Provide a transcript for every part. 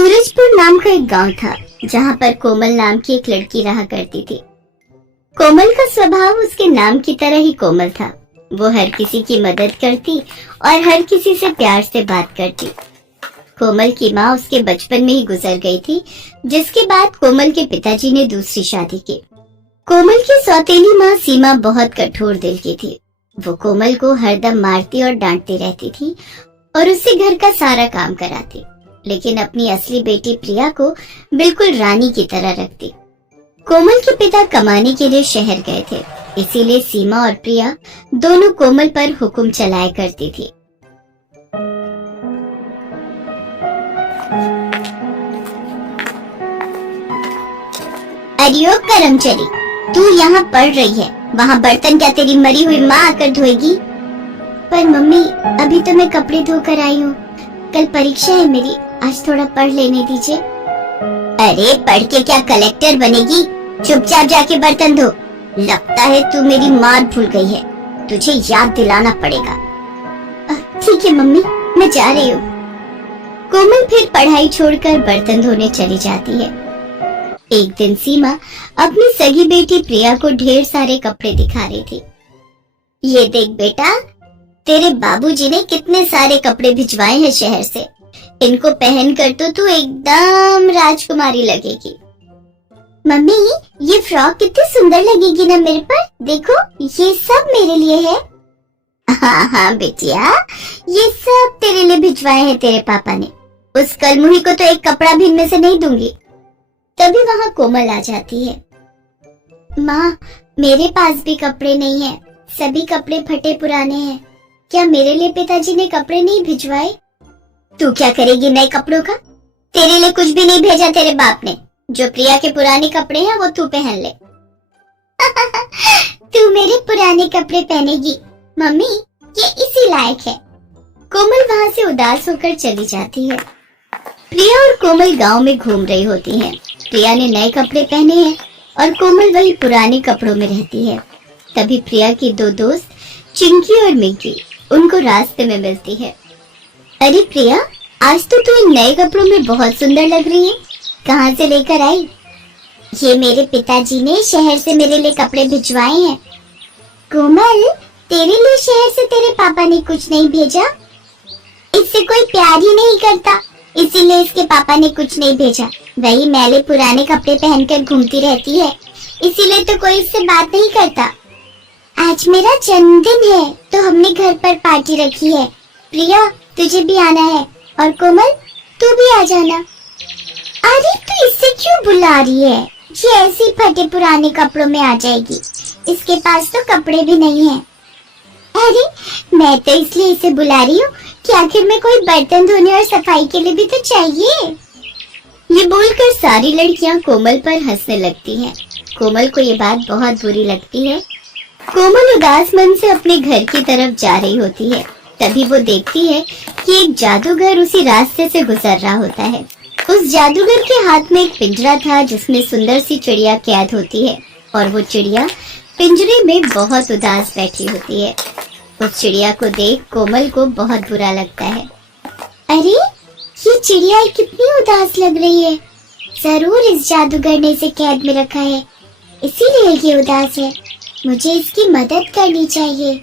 सूरजपुर नाम का एक गांव था जहां पर कोमल नाम की एक लड़की रहा करती थी। कोमल का स्वभाव उसके नाम की तरह ही कोमल था। वो हर किसी की मदद करती और हर किसी से प्यार से बात करती। कोमल की माँ उसके बचपन में ही गुजर गई थी, जिसके बाद कोमल के पिताजी ने दूसरी शादी की। कोमल की सौतेली माँ सीमा बहुत कठोर दिल की थी। वो कोमल को हरदम मारती और डांटती रहती थी और उससे घर का सारा काम कराती, लेकिन अपनी असली बेटी प्रिया को बिल्कुल रानी की तरह रखती। कोमल के पिता कमाने के लिए शहर गए थे, इसीलिए सीमा और प्रिया दोनों कोमल पर हुक्म चलाया करती थी। अरे ओ करमचली, तू यहाँ पढ़ रही है, वहाँ बर्तन क्या तेरी मरी हुई माँ आकर धोएगी? पर मम्मी, अभी तो मैं कपड़े धोकर आई हूँ, कल परीक्षा है मेरी, आज थोड़ा पढ़ लेने दीजिए। अरे पढ़ के क्या कलेक्टर बनेगी? चुपचाप जाके बर्तन धो। लगता है तू मेरी माँ भूल गई है, तुझे याद दिलाना पड़ेगा। ठीक है मम्मी, मैं जा रही हूँ। कोमल फिर पढ़ाई छोड़कर बर्तन धोने चली जाती है। एक दिन सीमा अपनी सगी बेटी प्रिया को ढेर सारे कपड़े दिखा रही थी। ये देख बेटा, तेरे बाबूजी ने कितने सारे कपड़े भिजवाए हैं शहर से। इनको पहनकर तो तू एकदम राजकुमारी लगेगी। मम्मी, ये फ्रॉक कितनी सुंदर लगेगी ना मेरे पर। देखो, ये सब मेरे लिए है। हाँ हाँ बेटिया, ये सब तेरे लिए भिजवाए हैं तेरे पापा ने। उस कलमुही को तो एक कपड़ा भी इनमें से नहीं दूंगी। तभी वहाँ कोमल आ जाती है। माँ, मेरे पास भी कपड़े नहीं है, सभी कपड़े फटे पुराने हैं। क्या मेरे लिए पिताजी ने कपड़े नहीं भिजवाए? तू क्या करेगी नए कपड़ों का? तेरे लिए कुछ भी नहीं भेजा तेरे बाप ने। जो प्रिया के पुराने कपड़े हैं वो तू पहन ले। तू मेरे पुराने कपड़े पहनेगी? मम्मी, ये इसी लायक है। कोमल वहाँ से उदास होकर चली जाती है। प्रिया और कोमल गांव में घूम रही होती हैं। प्रिया ने नए कपड़े पहने हैं और कोमल वही पुराने कपड़ों में रहती है। तभी प्रिया की दो दोस्त चिंकी और मिंकी उनको रास्ते में मिलती है। अरे प्रिया, आज तो तू इन नए कपड़ों में बहुत सुंदर लग रही है, कहाँ से लेकर आई? ये मेरे पिताजी ने शहर से मेरे लिए कपड़े भिजवाए हैं। कोमल, तेरे लिए शहर से तेरे पापा ने कुछ नहीं भेजा? इससे कोई प्यार ही नहीं करता, इसीलिए इसके पापा ने कुछ नहीं भेजा। वही मैले पुराने कपड़े पहनकर घूमती रहती है, इसीलिए तो कोई इससे बात नहीं करता। आज मेरा जन्मदिन है तो हमने घर पर पार्टी रखी है। प्रिया, तुझे भी आना है, और कोमल तू भी आ जाना। अरे तू इससे क्यों बुला रही है? ये ऐसे फटे पुराने कपड़ों में आ जाएगी, इसके पास तो कपड़े भी नहीं है। अरे मैं तो इसलिए इसे बुला रही हूँ कि आखिर में कोई बर्तन धोने और सफाई के लिए भी तो चाहिए। ये बोलकर सारी लड़कियाँ कोमल पर हंसने लगती हैं। कोमल को ये बात बहुत बुरी लगती है। कोमल उदास मन से अपने घर की तरफ जा रही होती है। तभी वो देखती है कि एक जादूगर उसी रास्ते से गुजर रहा होता है। उस जादूगर के हाथ में एक पिंजरा था जिसमें सुंदर सी चिड़िया कैद होती है, और वो चिड़िया पिंजरे में बहुत उदास बैठी होती है। उस चिड़िया को देख कोमल को बहुत बुरा लगता है। अरे ये चिड़िया कितनी उदास लग रही है, जरूर इस जादूगर ने इसे कैद में रखा है, इसीलिए ये उदास है। मुझे इसकी मदद करनी चाहिए।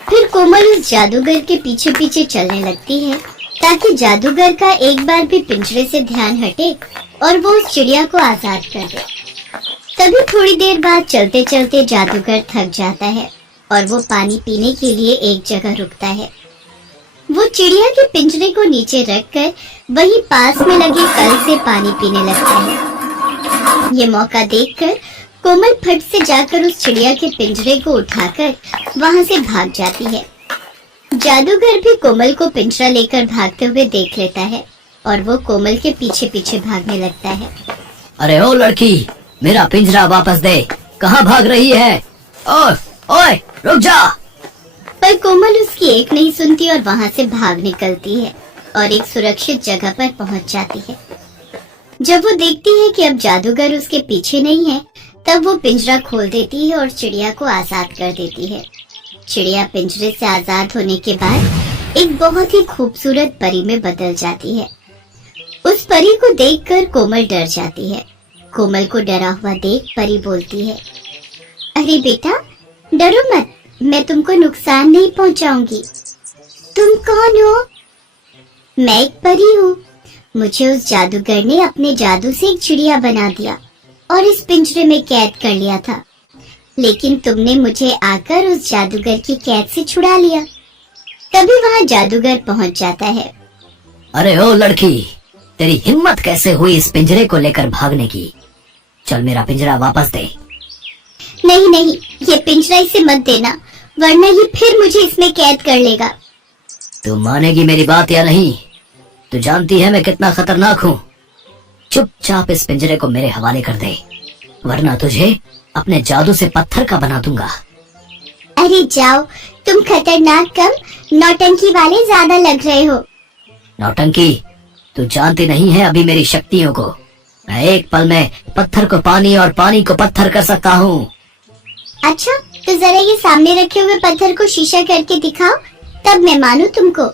फिर कोमल उस जादूगर के पीछे पीछे चलने लगती है ताकि जादूगर का एक बार भी पिंजरे से ध्यान हटे और वो उस चिड़िया को आजाद कर दे। तभी थोड़ी देर बाद चलते चलते जादूगर थक जाता है और वो पानी पीने के लिए एक जगह रुकता है। वो चिड़िया के पिंजरे को नीचे रखकर वही पास में लगे कल से पानी पीने लगता है। ये मौका देखकर कोमल फट से जाकर उस चिड़िया के पिंजरे को उठाकर वहाँ से भाग जाती है। जादूगर भी कोमल को पिंजरा लेकर भागते हुए देख लेता है और वो कोमल के पीछे पीछे भागने लगता है। अरे ओ लड़की, मेरा पिंजरा वापस दे, कहाँ भाग रही है? ओए ओए, रुक जा। पर कोमल उसकी एक नहीं सुनती और वहाँ से भाग निकलती है और एक सुरक्षित जगह पर पहुँच जाती है। जब वो देखती है कि अब जादूगर उसके पीछे नहीं है, तब वो पिंजरा खोल देती है और चिड़िया को आजाद कर देती है। चिड़िया पिंजरे से आजाद होने के बाद एक बहुत ही खूबसूरत परी में बदल जाती है। उस परी को देखकर कोमल डर जाती है। कोमल को डरा हुआ देख परी बोलती है, अरे बेटा डरो मत, मैं तुमको नुकसान नहीं पहुंचाऊंगी। तुम कौन हो? मैं एक परी हूँ। मुझे उस जादूगर ने अपने जादू से एक चिड़िया बना दिया और इस पिंजरे में कैद कर लिया था, लेकिन तुमने मुझे आकर उस जादूगर की कैद से छुड़ा लिया। तभी वहाँ जादूगर पहुँच जाता है। अरे ओ लड़की, तेरी हिम्मत कैसे हुई इस पिंजरे को लेकर भागने की? चल मेरा पिंजरा वापस दे। नहीं नहीं, ये पिंजरा इसे मत देना, वरना ये फिर मुझे इसमें कैद कर लेगा। तू मानेगी मेरी बात या नहीं? तू जानती है मैं कितना खतरनाक हूँ। चुपचाप इस पिंजरे को मेरे हवाले कर दे, वरना तुझे अपने जादू से पत्थर का बना दूंगा। अरे जाओ, तुम खतरनाक कम, नौटंकी वाले ज्यादा लग रहे हो। नौटंकी? तू जानती नहीं है अभी मेरी शक्तियों को। मैं एक पल में पत्थर को पानी और पानी को पत्थर कर सकता हूँ। अच्छा, तो जरा ये सामने रखे हुए पत्थर को शीशा करके दिखाओ, तब मैं मानू तुमको।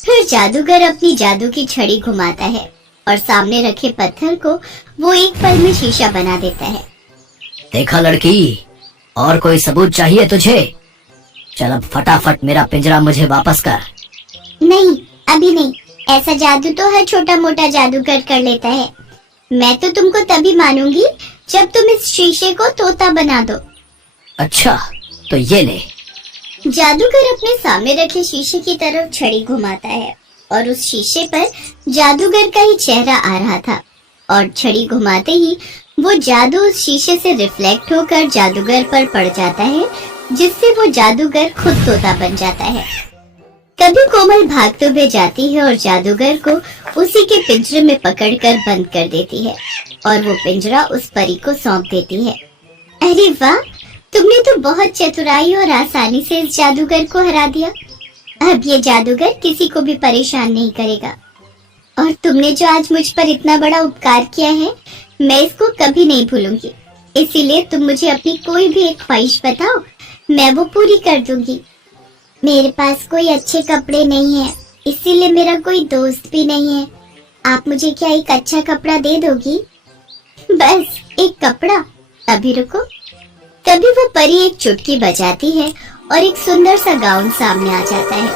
फिर जादूगर अपनी जादू की छड़ी घुमाता है और सामने रखे पत्थर को वो एक पल में शीशा बना देता है। देखा लड़की, और कोई सबूत चाहिए तुझे? चल अब फटाफट मेरा पिंजरा मुझे वापस कर। नहीं, अभी नहीं। ऐसा जादू तो हर छोटा मोटा जादूगर कर लेता है। मैं तो तुमको तभी मानूंगी जब तुम इस शीशे को तोता बना दो। अच्छा, तो ये ले। जादूगर अपने सामने रखे शीशे की तरफ छड़ी घुमाता है और उस शीशे पर जादूगर का ही चेहरा आ रहा था, और छड़ी घुमाते ही वो जादू उस शीशे से रिफ्लेक्ट होकर जादूगर पर पड़ जाता है, जिससे वो जादूगर खुद तोता बन जाता है। तभी कोमल भागते हुए जाती है और जादूगर को उसी के पिंजरे में पकड़कर बंद कर देती है और वो पिंजरा उस परी को सौंप देती है। अरे वाह, तुमने तो बहुत चतुराई और आसानी से इस जादूगर को हरा दिया। अब ये जादूगर किसी को भी परेशान नहीं करेगा। और तुमने जो आज मुझ पर इतना बड़ा उपकार किया है, मैं इसको कभी नहीं भूलूंगी। इसीलिए तुम मुझे अपनी कोई भी एक ख्वाहिश बताओ, मैं वो पूरी कर दूंगी। मेरे पास कोई अच्छे कपड़े नहीं है, इसीलिए मेरा कोई दोस्त भी नहीं है। आप मुझे क्या एक अच्छा कपड़ा दे दोगी? बस एक कपड़ा? अभी रुको। तभी वो परी एक चुटकी बजाती है और एक सुंदर सा गाउन सामने आ जाता है।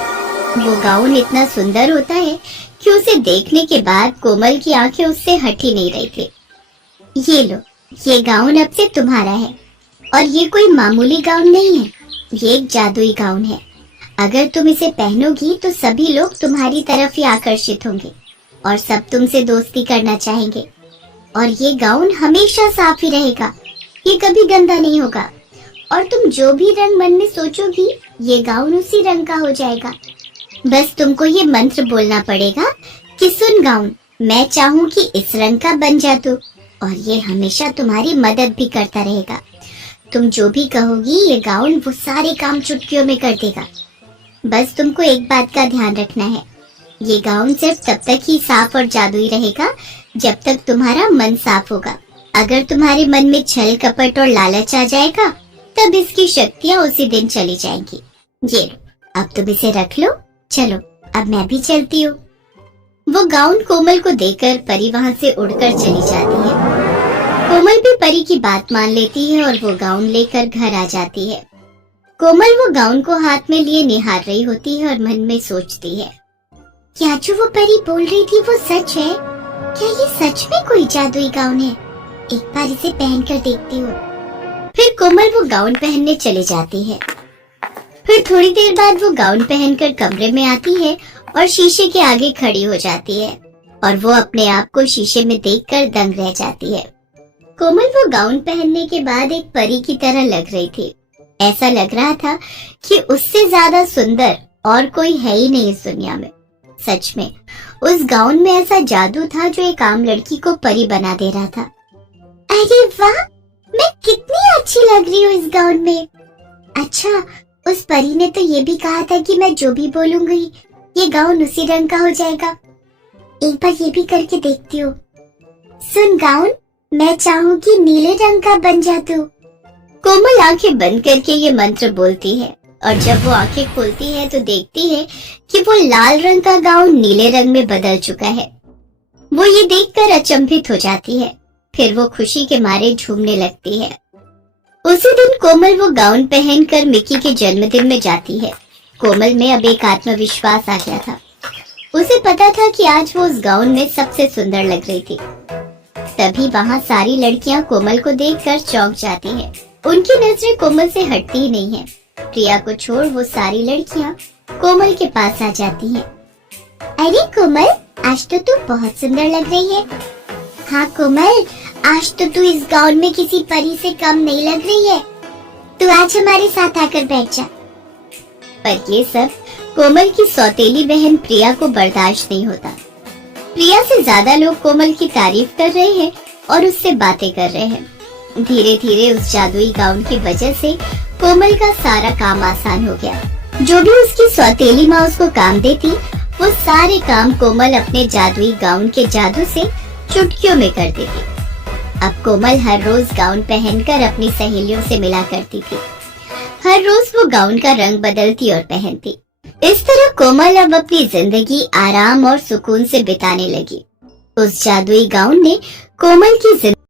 वो गाउन इतना सुंदर होता है कि उसे देखने के बाद कोमल की आंखें उससे हट ही नहीं रही थी। ये लो, ये गाउन अब से तुम्हारा है। और ये कोई मामूली गाउन नहीं है, ये एक जादुई गाउन है। अगर तुम इसे पहनोगी तो सभी लोग तुम्हारी तरफ ही आकर्षित होंगे और सब तुमसे दोस्ती करना चाहेंगे। और ये गाउन हमेशा साफ ही रहेगा, ये कभी गंदा नहीं होगा। और तुम जो भी रंग मन में सोचोगी, ये गाउन उसी रंग का हो जाएगा। बस तुमको ये मंत्र बोलना पड़ेगा कि सुन गाउन, मैं चाहूँ कि इस रंग का बन जा तू, और ये हमेशा तुम्हारी मदद भी करता रहेगा। तुम जो भी कहोगी, ये गाउन वो सारे काम चुटकियों में कर देगा। बस तुमको एक बात का ध्यान रखना है, ये गाउन सिर्फ तब तक ही साफ और जादुई रहेगा जब तक तुम्हारा मन साफ होगा। अगर तुम्हारे मन में छल कपट और लालच आ जाएगा, तब इसकी शक्तियाँ उसी दिन चली जाएंगी। ये लो, अब तुम इसे रख लो। चलो, अब मैं भी चलती हूँ। वो गाउन कोमल को देकर परी वहाँ से उड़कर चली जाती है। कोमल भी परी की बात मान लेती है और वो गाउन लेकर घर आ जाती है। कोमल वो गाउन को हाथ में लिए निहार रही होती है और मन में सोचती है, क्या जो वो परी बोल रही थी वो सच है? क्या ये सच में कोई जादुई गाउन है? एक बार इसे पहन कर देखती हूँ। फिर कोमल वो गाउन पहनने चली जाती है। फिर थोड़ी देर बाद वो गाउन पहनकर कमरे में आती है और शीशे के आगे खड़ी हो जाती है और वो अपने आप को शीशे में देखकर दंग रह जाती है। कोमल वो गाउन पहनने के बाद एक परी की तरह लग रही थी। ऐसा लग रहा था कि उससे ज्यादा सुंदर और कोई है ही नहीं इस दुनिया में। सच में उस गाउन में ऐसा जादू था जो एक आम लड़की को परी बना दे रहा था। अरे वाह, मैं कितनी अच्छी लग रही हूँ इस गाउन में। अच्छा, उस परी ने तो ये भी कहा था कि मैं जो भी बोलूंगी ये गाउन उसी रंग का हो जाएगा। एक बार ये भी करके देखती हूँ। सुन गाउन, मैं चाहूंगी नीले रंग का बन जा तू। कोमल आंखें बंद करके ये मंत्र बोलती है और जब वो आंखें खोलती है तो देखती है कि वो लाल रंग का गाउन नीले रंग में बदल चुका है। वो ये देखकर अचंभित हो जाती है। फिर वो खुशी के मारे झूमने लगती है। उसी दिन कोमल वो गाउन पहनकर मिकी के जन्मदिन में जाती है। कोमल में अब एक आत्मविश्वास आ गया था। उसे पता था कि आज वो उस गाउन में सबसे सुंदर लग रही थी। तभी वहाँ सारी लड़कियां कोमल को देखकर चौंक जाती हैं। उनकी नजरें कोमल से हटती ही नहीं है। प्रिया को छोड़ वो सारी लड़कियां कोमल के पास आ जाती हैं। अरे कोमल, आज तो तू बहुत सुंदर लग रही है। हाँ कोमल, आज तो तू इस गाउन में किसी परी से कम नहीं लग रही है। तू आज हमारे साथ आकर बैठ जा। पर ये सब कोमल की सौतेली बहन प्रिया को बर्दाश्त नहीं होता। प्रिया से ज्यादा लोग कोमल की तारीफ कर रहे हैं और उससे बातें कर रहे हैं। धीरे धीरे उस जादुई गाउन की वजह से कोमल का सारा काम आसान हो गया। जो भी उसकी सौतेली माँ उसको काम देती, वो सारे काम कोमल अपने जादुई गाउन के जादू से चुटकियों में कर देती। अब कोमल हर रोज गाउन पहनकर अपनी सहेलियों से मिला करती थी। हर रोज वो गाउन का रंग बदलती और पहनती। इस तरह कोमल अब अपनी जिंदगी आराम और सुकून से बिताने लगी। उस जादुई गाउन ने कोमल की